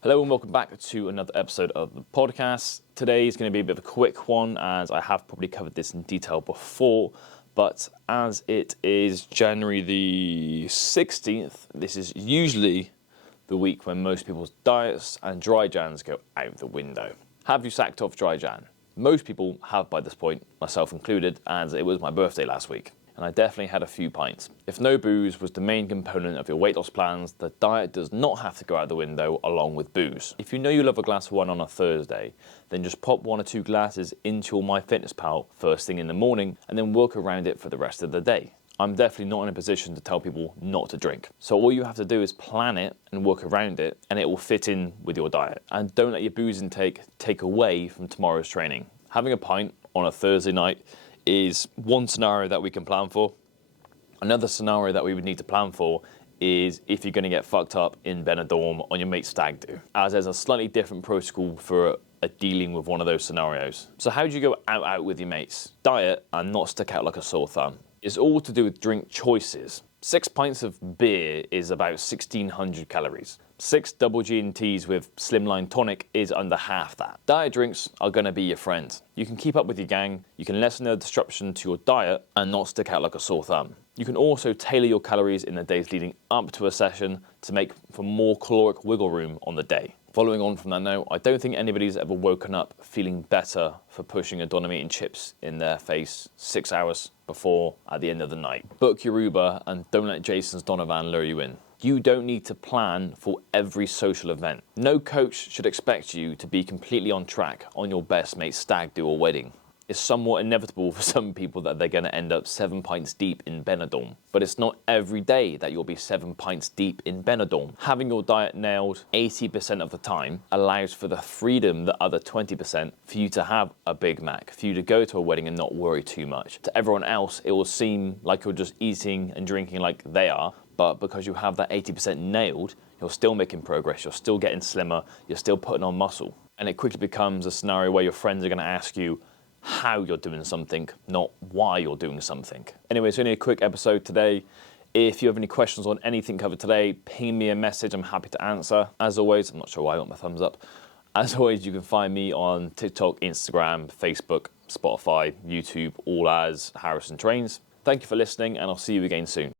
Hello and welcome back to another episode of the podcast. Today is going to be a bit of a quick one as I have probably covered this in detail before, but as it is January the 16th, this is usually the week when most people's diets and dry jans go out the window. Have you sacked off dry jan? Most people have by this point, myself included, as it was my birthday last week. And I definitely had a few pints. If no booze was the main component of your weight loss plans, the diet does not have to go out the window along with booze. If you know you love a glass of wine on a Thursday, then just pop 1 or 2 glasses into your MyFitnessPal first thing in the morning and then work around it for the rest of the day. I'm definitely not in a position to tell people not to drink. So all you have to do is plan it and work around it, and it will fit in with your diet. And don't let your booze intake take away from tomorrow's training. Having a pint on a Thursday night is one scenario that we can plan for. Another scenario that we would need to plan for is if you're going to get fucked up in Benidorm on your mate's stag do, as there's a slightly different protocol for dealing with one of those scenarios. So how do you go out with your mates? Diet and not stick out like a sore thumb. It's all to do with drink choices. 6 pints of beer is about 1,600 calories. 6 double G&Ts with Slimline Tonic is under half that. Diet drinks are going to be your friend. You can keep up with your gang, you can lessen the disruption to your diet and not stick out like a sore thumb. You can also tailor your calories in the days leading up to a session to make for more caloric wiggle room on the day. Following on from that note, I don't think anybody's ever woken up feeling better for pushing a Donna Meat and chips in their face 6 hours before at the end of the night. Book your Uber and don't let Jason's Donovan lure you in. You don't need to plan for every social event. No coach should expect you to be completely on track on your best mate's stag do or wedding. It's somewhat inevitable for some people that they're going to end up 7 pints deep in Benidorm. But it's not every day that you'll be 7 pints deep in Benidorm. Having your diet nailed 80% of the time allows for the freedom, the other 20%, for you to have a Big Mac, for you to go to a wedding and not worry too much. To everyone else, it will seem like you're just eating and drinking like they are, but because you have that 80% nailed, you're still making progress, you're still getting slimmer, you're still putting on muscle. And it quickly becomes a scenario where your friends are going to ask you how you're doing something, not why you're doing something. Anyway, it's only a quick episode today. If you have any questions on anything covered today, ping me a message, I'm happy to answer. As always, I'm not sure why I got my thumbs up. As always, you can find me on TikTok, Instagram, Facebook, Spotify, YouTube, all as Harrison Trains. Thank you for listening, and I'll see you again soon.